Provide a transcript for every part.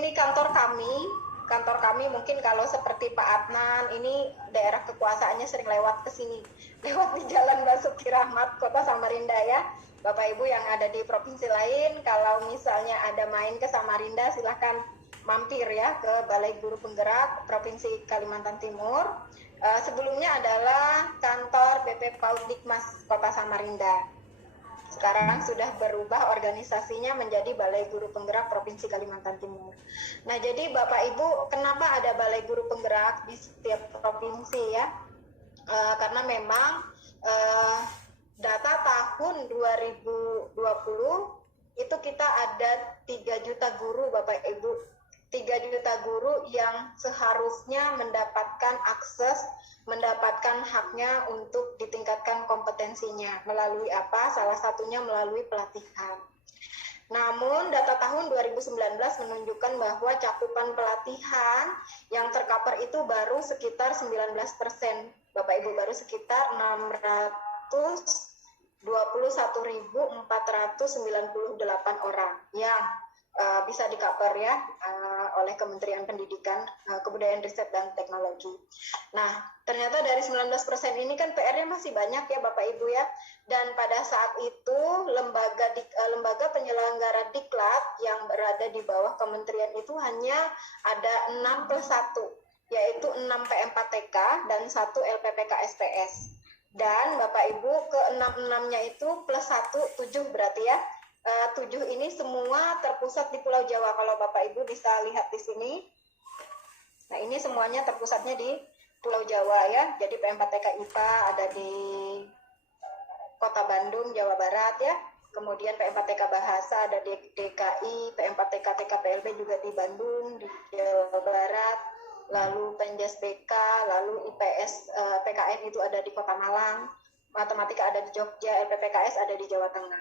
ini kantor kami. Kantor kami mungkin kalau seperti Pak Adnan, ini daerah kekuasaannya sering lewat ke sini. Lewat di Jalan Basuki Rahmat, Kota Samarinda ya. Bapak Ibu yang ada di provinsi lain, kalau misalnya ada main ke Samarinda, silahkan mampir ya ke Balai Guru Penggerak Provinsi Kalimantan Timur. Sebelumnya adalah kantor BP PAUD Dikmas Kota Samarinda. Sekarang sudah berubah organisasinya menjadi Balai Guru Penggerak Provinsi Kalimantan Timur. Nah, jadi Bapak Ibu, kenapa ada Balai Guru Penggerak di setiap provinsi ya? Karena memang data tahun 2020 itu kita ada 3 juta guru Bapak Ibu. 3 juta guru yang seharusnya mendapatkan akses, mendapatkan haknya untuk ditingkatkan kompetensinya. Melalui apa? Salah satunya melalui pelatihan. Namun data tahun 2019 menunjukkan bahwa cakupan pelatihan yang tercover itu baru sekitar 19%. Bapak Ibu, baru sekitar 621.498 orang yang bisa di-cover ya oleh Kementerian Pendidikan, Kebudayaan, Riset, dan Teknologi. Nah, ternyata dari 19% ini kan PR-nya masih banyak ya Bapak Ibu ya. Dan pada saat itu lembaga penyelenggara diklat yang berada di bawah kementerian itu hanya ada 6 plus 1, yaitu 6 PM4TK dan 1 LPPK SPS. Dan Bapak Ibu ke 6-6-nya itu plus 1, 7 berarti ya. 7 ini semua terpusat di Pulau Jawa. Kalau Bapak Ibu bisa lihat di sini. Nah, ini semuanya terpusatnya di Pulau Jawa ya. Jadi PM4TK IPA ada di Kota Bandung, Jawa Barat ya. Kemudian PM4TK Bahasa ada di DKI, PM4TK TKPLB juga di Bandung, di Jawa Barat. Lalu Penjas BK, lalu IPS PKN itu ada di Kota Malang. Matematika ada di Jogja, LPPKS ada di Jawa Tengah.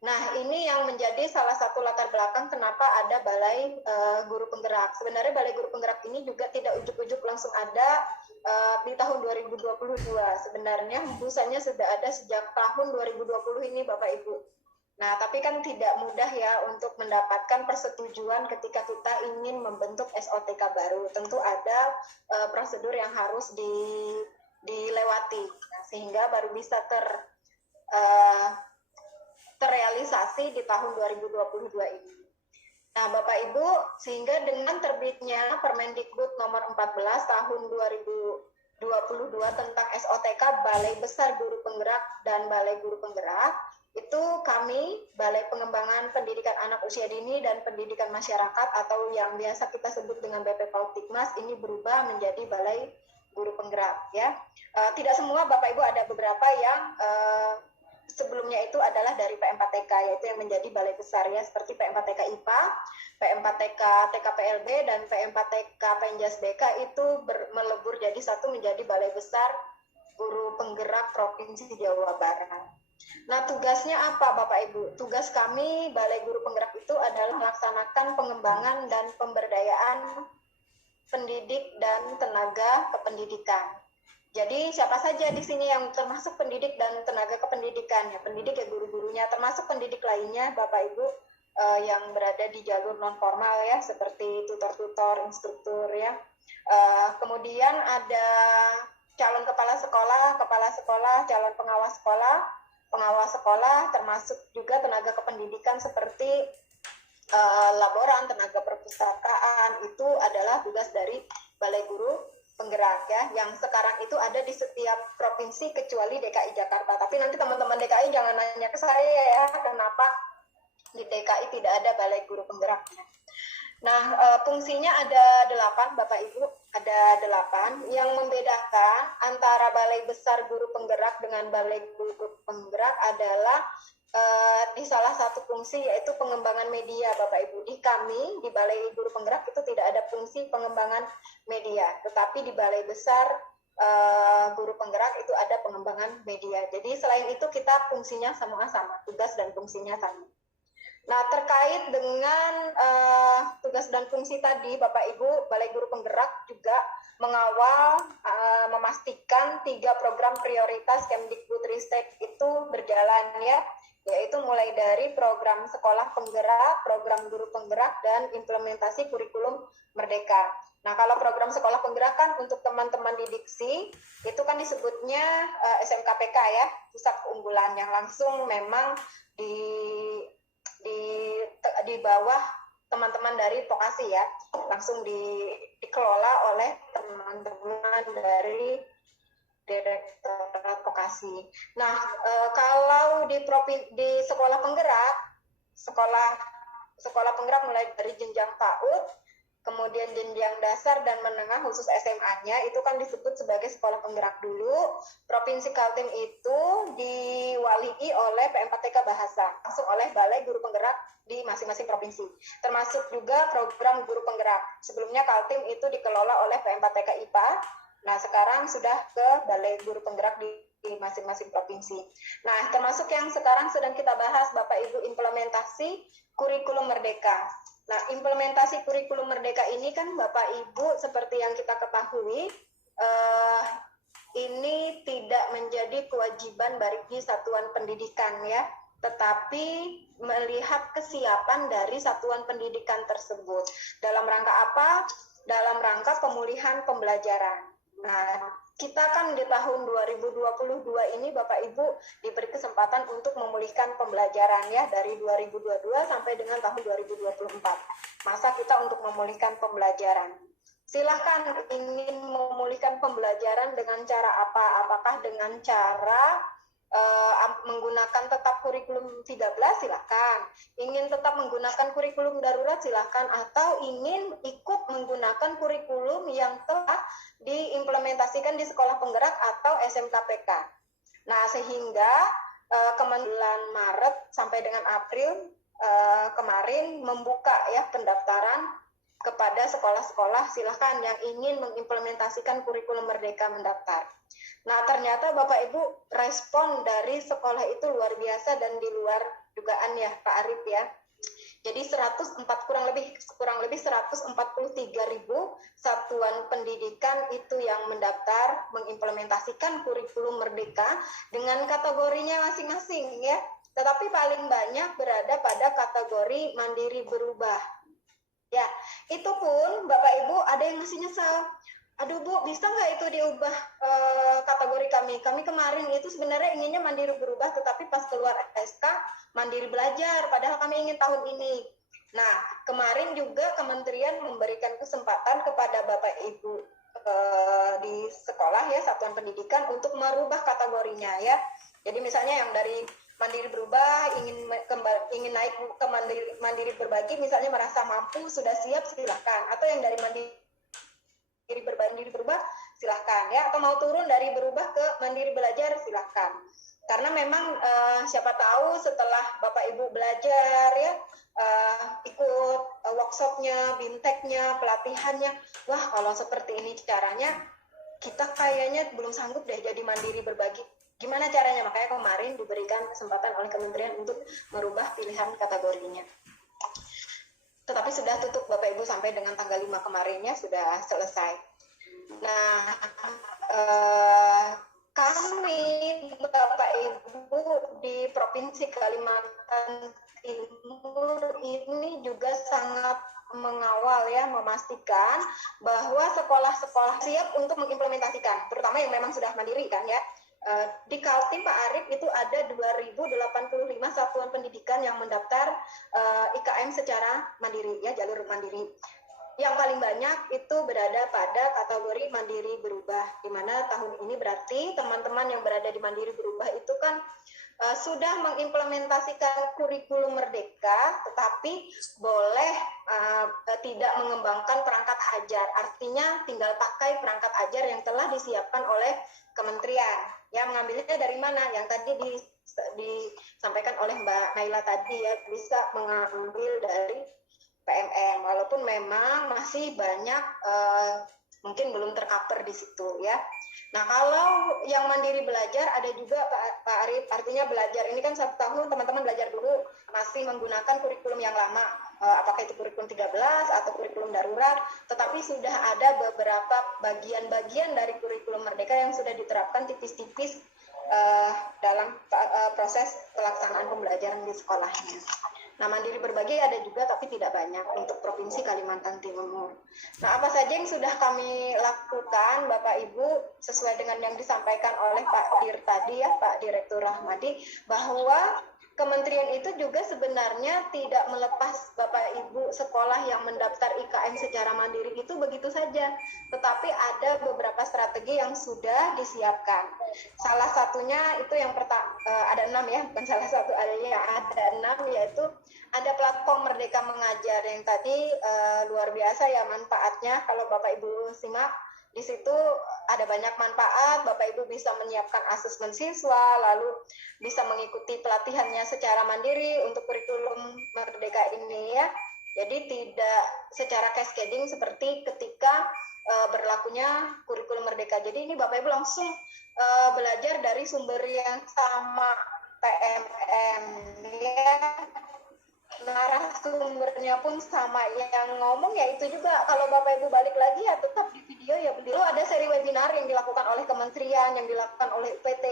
Nah, ini yang menjadi salah satu latar belakang kenapa ada Balai Guru Penggerak. Sebenarnya Balai Guru Penggerak ini juga tidak ujuk-ujuk langsung ada di tahun 2022. Sebenarnya hembusannya sudah ada sejak tahun 2020 ini Bapak Ibu. Nah, tapi kan tidak mudah ya untuk mendapatkan persetujuan ketika kita ingin membentuk SOTK baru. Tentu ada prosedur yang harus dilewati, nah, sehingga baru bisa terrealisasi di tahun 2022 ini. Nah, Bapak Ibu, sehingga dengan terbitnya Permendikbud nomor 14 tahun 2022 tentang SOTK Balai Besar Guru Penggerak dan Balai Guru Penggerak, itu kami, Balai Pengembangan Pendidikan Anak Usia Dini dan Pendidikan Masyarakat atau yang biasa kita sebut dengan BP PAUD Dikmas, ini berubah menjadi Balai Guru Penggerak ya. Tidak semua Bapak Ibu, ada beberapa yang sebelumnya itu adalah dari PM4TK, yaitu yang menjadi balai besar ya, seperti PM4TK IPA, PM4TK TKPLB, dan PM4TK Penjas BK itu melebur jadi satu menjadi Balai Besar Guru Penggerak Provinsi Jawa Barat. Nah, tugasnya apa Bapak Ibu? Tugas kami Balai Guru Penggerak itu adalah melaksanakan pengembangan dan pemberdayaan pendidik dan tenaga kependidikan. Jadi siapa saja di sini yang termasuk pendidik dan tenaga kependidikan ya, pendidik ya guru-gurunya, termasuk pendidik lainnya Bapak Ibu yang berada di jalur non formal ya, seperti tutor-tutor, instruktur ya. Kemudian ada calon kepala sekolah, calon pengawas sekolah, termasuk juga tenaga kependidikan seperti laboran, tenaga perpustakaan. Itu adalah tugas dari Balai Guru Penggerak ya, yang sekarang itu ada di setiap provinsi kecuali DKI Jakarta. Tapi nanti teman-teman DKI jangan nanya ke saya ya, kenapa di DKI tidak ada Balai Guru Penggeraknya. Nah, fungsinya ada 8 Bapak Ibu, ada 8. Yang membedakan antara Balai Besar Guru Penggerak dengan Balai Guru Penggerak adalah di salah satu fungsi, yaitu pengembangan media Bapak Ibu. Di kami, di Balai Guru Penggerak itu tidak ada fungsi pengembangan media, tetapi di Balai Besar Guru Penggerak itu ada pengembangan media. Jadi selain itu kita fungsinya sama-sama, tugas dan fungsinya sama. Nah, terkait dengan tugas dan fungsi tadi Bapak Ibu, Balai Guru Penggerak juga mengawal, memastikan 3 program prioritas Kemdikbudristek itu berjalan ya. yaitu mulai dari program sekolah penggerak, program guru penggerak, dan implementasi kurikulum merdeka. Nah, kalau program sekolah penggerak kan untuk teman-teman di Diksi, itu kan disebutnya SMKPK ya, pusat keunggulan yang langsung memang di bawah teman-teman dari vokasi ya, langsung dikelola oleh teman-teman dari Direktorat Vokasi. Nah, kalau di sekolah penggerak, sekolah penggerak mulai dari jenjang PAUD, kemudian jenjang dasar dan menengah khusus SMA-nya itu kan disebut sebagai sekolah penggerak dulu. Provinsi Kaltim itu diwalii oleh PM4TK Bahasa, langsung oleh Balai Guru Penggerak di masing-masing provinsi. Termasuk juga program guru penggerak. Sebelumnya Kaltim itu dikelola oleh PM4TK IPA. Nah, sekarang sudah ke Balai Guru Penggerak di masing-masing provinsi. Nah, termasuk yang sekarang sedang kita bahas, Bapak Ibu, implementasi kurikulum merdeka. Nah, implementasi kurikulum merdeka ini kan Bapak Ibu seperti yang kita ketahui, ini tidak menjadi kewajiban bagi satuan pendidikan ya, tetapi melihat kesiapan dari satuan pendidikan tersebut. Dalam rangka apa? Dalam rangka pemulihan pembelajaran. Nah, kita kan di tahun 2022 ini Bapak Ibu diberi kesempatan untuk memulihkan pembelajaran ya, dari 2022 sampai dengan tahun 2024. Masa kita untuk memulihkan pembelajaran. Silahkan ingin memulihkan pembelajaran dengan cara apa? Apakah dengan cara menggunakan tetap kurikulum 13, silahkan. Ingin tetap menggunakan kurikulum darurat, silahkan. Atau ingin ikut menggunakan kurikulum yang telah diimplementasikan di sekolah penggerak atau SMKPK. Nah, sehingga Kementerian Maret sampai dengan April kemarin membuka ya pendaftaran kepada sekolah-sekolah, silahkan yang ingin mengimplementasikan kurikulum merdeka mendaftar. Nah, ternyata Bapak Ibu respon dari sekolah itu luar biasa dan di luar dugaan ya Pak Arif ya. Jadi kurang lebih 143.000 satuan pendidikan itu yang mendaftar mengimplementasikan kurikulum merdeka dengan kategorinya masing-masing ya. Tetapi paling banyak berada pada kategori mandiri berubah. Ya, itu pun Bapak Ibu ada yang masih nyesal. Aduh Bu, bisa nggak itu diubah kategori kami? Kami kemarin itu sebenarnya inginnya mandiri berubah, tetapi pas keluar SK mandiri belajar, padahal kami ingin tahun ini. Nah, kemarin juga kementerian memberikan kesempatan kepada Bapak Ibu di sekolah ya, satuan pendidikan untuk merubah kategorinya ya. Jadi misalnya yang dari mandiri berubah ingin naik ke mandiri berbagi, misalnya merasa mampu sudah siap, silahkan. Atau yang dari mandiri berubah silahkan ya, atau mau turun dari berubah ke mandiri belajar silahkan. Karena memang siapa tahu setelah Bapak Ibu belajar ya, ikut workshopnya, bimteknya, pelatihannya, wah kalau seperti ini caranya kita kayaknya belum sanggup deh jadi mandiri berbagi. Gimana caranya? Makanya kemarin diberikan kesempatan oleh kementerian untuk merubah pilihan kategorinya. Tetapi sudah tutup Bapak Ibu sampai dengan tanggal 5 kemarinnya sudah selesai. Nah, kami Bapak Ibu di Provinsi Kalimantan Timur ini juga sangat mengawal ya, memastikan bahwa sekolah-sekolah siap untuk mengimplementasikan, terutama yang memang sudah mandiri kan ya. Di Kaltim Pak Arif itu ada 2.085 satuan pendidikan yang mendaftar IKM secara mandiri ya, jalur mandiri. Yang paling banyak itu berada pada kategori mandiri berubah, di mana tahun ini berarti teman-teman yang berada di mandiri berubah itu kan sudah mengimplementasikan kurikulum merdeka, tetapi boleh tidak mengembangkan perangkat ajar. Artinya tinggal pakai perangkat ajar yang telah disiapkan oleh kementerian. Ya, mengambilnya dari mana? Yang tadi disampaikan oleh Mbak Naila tadi ya, bisa mengambil dari PMM. Walaupun memang masih banyak mungkin belum tercover di situ ya. Nah, kalau yang mandiri belajar ada juga Pak Arif, artinya belajar ini kan 1 tahun teman-teman belajar dulu masih menggunakan kurikulum yang lama, apakah itu kurikulum 13 atau kurikulum darurat, tetapi sudah ada beberapa bagian-bagian dari kurikulum merdeka yang sudah diterapkan tipis-tipis dalam proses pelaksanaan pembelajaran di sekolahnya. Nah, Mandiri Berbagi ada juga tapi tidak banyak untuk Provinsi Kalimantan Timur. Nah, apa saja yang sudah kami lakukan Bapak Ibu sesuai dengan yang disampaikan oleh Pak Dir tadi ya, Pak Direktur Rahmadi, bahwa Kementerian itu juga sebenarnya tidak melepas Bapak Ibu sekolah yang mendaftar IKN secara mandiri itu begitu saja, tetapi ada beberapa strategi yang sudah disiapkan. Salah satunya itu yang ada 6 ya, bukan salah satu, ada 6, yaitu ada platform Merdeka Mengajar yang tadi luar biasa ya manfaatnya kalau Bapak Ibu simak. Di situ ada banyak manfaat, Bapak Ibu bisa menyiapkan asesmen siswa, lalu bisa mengikuti pelatihannya secara mandiri untuk kurikulum Merdeka ini ya. Jadi tidak secara cascading seperti ketika berlakunya kurikulum Merdeka. Jadi ini Bapak Ibu langsung belajar dari sumber yang sama, PMM ya. Narasumbernya pun sama, yang ngomong ya itu juga. Kalau Bapak Ibu balik lagi ya tetap di video ya beliau. Ada seri webinar yang dilakukan oleh kementerian, yang dilakukan oleh UPT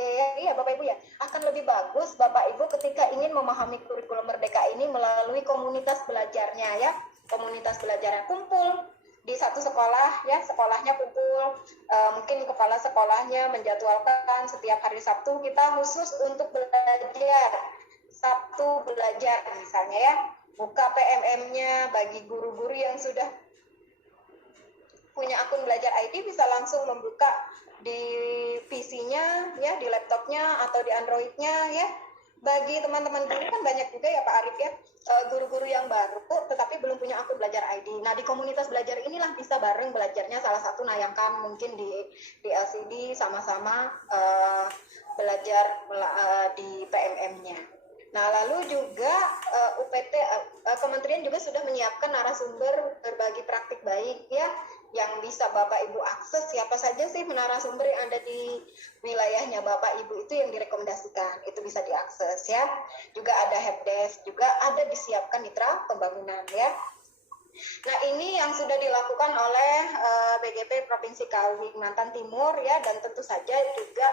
ya Bapak Ibu ya. Akan lebih bagus Bapak Ibu ketika ingin memahami kurikulum Merdeka ini melalui komunitas belajarnya ya. Komunitas belajarnya kumpul di satu sekolah ya, sekolahnya kumpul, mungkin kepala sekolahnya menjadwalkan setiap hari Sabtu kita khusus untuk belajar, Sabtu belajar misalnya ya, buka PMM-nya bagi guru-guru yang sudah punya akun belajar ID bisa langsung membuka di PC-nya ya, di laptopnya atau di Android-nya ya. Bagi teman-teman guru kan banyak juga ya Pak Arif ya, guru-guru yang baru tetapi belum punya akun belajar ID. Nah, di komunitas belajar inilah bisa bareng belajarnya. Salah satu nayangkan mungkin di LCD sama-sama belajar di PMM-nya. Nah, lalu juga UPT Kementerian juga sudah menyiapkan narasumber berbagi praktik baik ya, yang bisa Bapak Ibu akses. Siapa saja sih narasumber yang ada di wilayahnya Bapak Ibu itu yang direkomendasikan, itu bisa diakses ya. Juga ada helpdesk, juga ada disiapkan mitra pembangunan ya. Nah, ini yang sudah dilakukan oleh BGP Provinsi Kalimantan Timur ya, dan tentu saja juga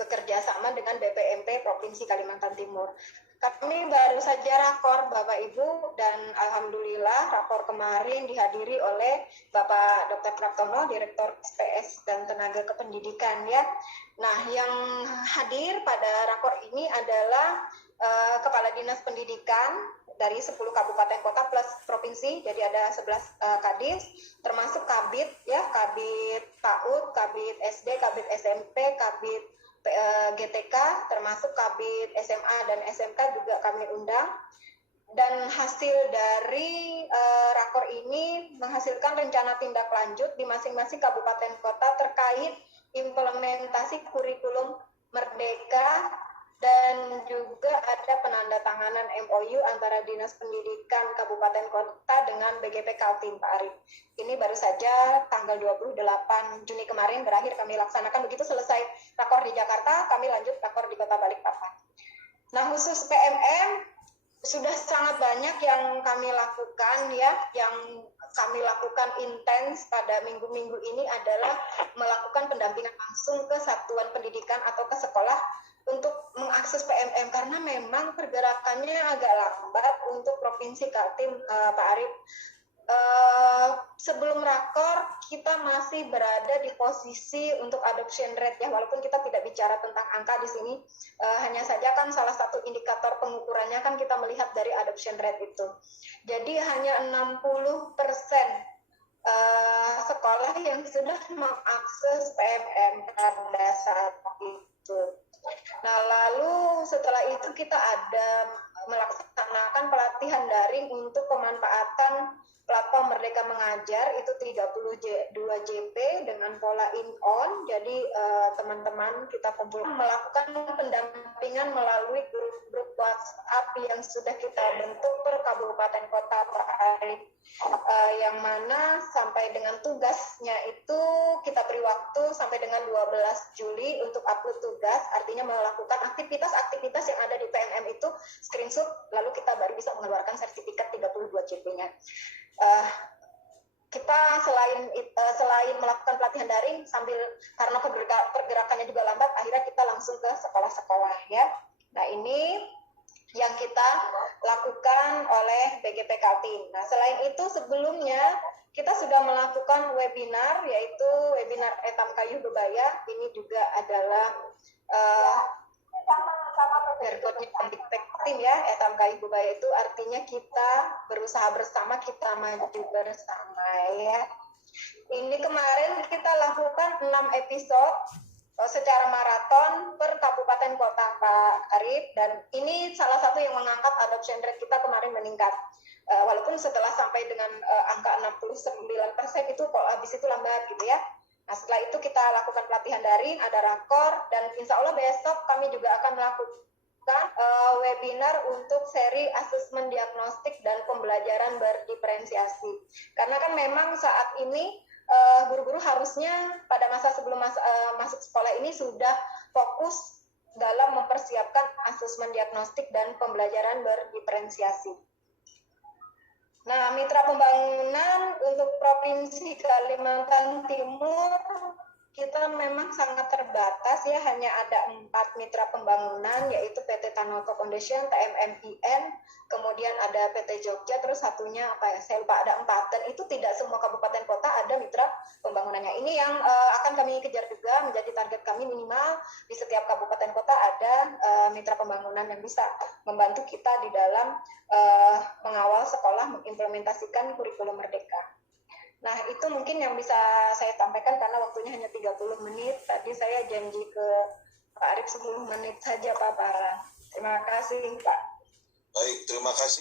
bekerja sama dengan BPMP Provinsi Kalimantan Timur. Kami baru saja rakor Bapak Ibu, dan alhamdulillah rakor kemarin dihadiri oleh Bapak Dr. Praptono, Direktur SPS dan Tenaga Kependidikan ya. Nah, yang hadir pada rakor ini adalah Kepala Dinas Pendidikan dari 10 kabupaten kota plus provinsi, jadi ada 11 kadis, termasuk kabit ya, kabit PAUD, kabit SD, kabit SMP, kabit GTK, termasuk kabit SMA dan SMK juga kami undang. Dan hasil dari rakor ini menghasilkan rencana tindak lanjut di masing-masing kabupaten kota terkait implementasi kurikulum Merdeka, dan juga ada penandatanganan MOU antara Dinas Pendidikan Kabupaten Kota dengan BGP Kaltim, Pak Arif. Ini baru saja tanggal 28 Juni kemarin berakhir kami laksanakan. Begitu selesai rakor di Jakarta, kami lanjut rakor di Kota Balikpapan. Nah, khusus PMM sudah sangat banyak yang kami lakukan ya, yang kami lakukan intens pada minggu-minggu ini adalah melakukan pendampingan langsung ke satuan pendidikan atau ke sekolah untuk mengakses PMM, karena memang pergerakannya agak lambat untuk Provinsi Kaltim, Pak Arif. Sebelum rakor kita masih berada di posisi untuk adoption rate ya, walaupun kita tidak bicara tentang angka di sini, hanya saja kan salah satu indikator pengukurannya kan kita melihat dari adoption rate itu. Jadi hanya 60% sekolah yang sudah mengakses PMM pada saat itu. Nah, lalu setelah itu kita ada melaksanakan pelatihan daring untuk pemanfaatan platform Merdeka Mengajar, itu 32 JP dengan pola in-on. Jadi teman-teman kita kumpul melakukan pendampingan melalui grup WhatsApp yang sudah kita bentuk per kabupaten kota, Pak Arif. Yang mana sampai dengan tugasnya itu kita beri waktu sampai dengan 12 Juli untuk upload tugas, artinya melakukan aktivitas-aktivitas yang ada di PMM itu, screenshot, lalu kita baru bisa mengeluarkan sertifikat 32 JP-nya. kita selain melakukan pelatihan daring sambil karena pergerakannya juga lambat, akhirnya kita langsung ke sekolah-sekolah ya. Nah ini yang kita lakukan oleh BGP Kaltim. Nah selain itu sebelumnya kita sudah melakukan webinar, yaitu webinar Etam Kayu Bebaya. Ini juga adalah jargonnya Kaltim ya, Etam Kayu Bebaya itu artinya kita berusaha bersama, kita maju bersama ya. Ini kemarin kita lakukan 6 episode secara maraton per kabupaten kota Pak Arif, dan ini salah satu yang mengangkat adoption rate kita kemarin meningkat. Walaupun setelah sampai dengan angka 69% itu kok habis itu lambat gitu ya. Nah setelah itu kita lakukan pelatihan daring, ada rakor, dan insya Allah besok kami juga akan melakukan webinar untuk seri asesmen diagnostik dan pembelajaran berdiferensiasi. Karena kan memang saat ini guru-guru harusnya pada masa sebelum masuk sekolah ini sudah fokus dalam mempersiapkan asesmen diagnostik dan pembelajaran berdiferensiasi. Nah, mitra pembangunan untuk Provinsi Kalimantan Timur kita memang sangat terbatas ya, hanya ada 4 mitra pembangunan, yaitu PT Tanoto Foundation, TMMIN, kemudian ada PT Jogja, terus satunya apa ya, saya lupa, ada 4, dan itu tidak semua kabupaten kota ada mitra pembangunannya. Ini yang akan kami kejar juga, menjadi target kami minimal di setiap kabupaten kota ada mitra pembangunan yang bisa membantu kita di dalam mengawal sekolah mengimplementasikan kurikulum Merdeka. Nah, itu mungkin yang bisa saya sampaikan karena waktunya hanya 30 menit. Tadi saya janji ke Pak Arif 10 menit saja, Pak Farah. Terima kasih, Pak. Baik, terima kasih.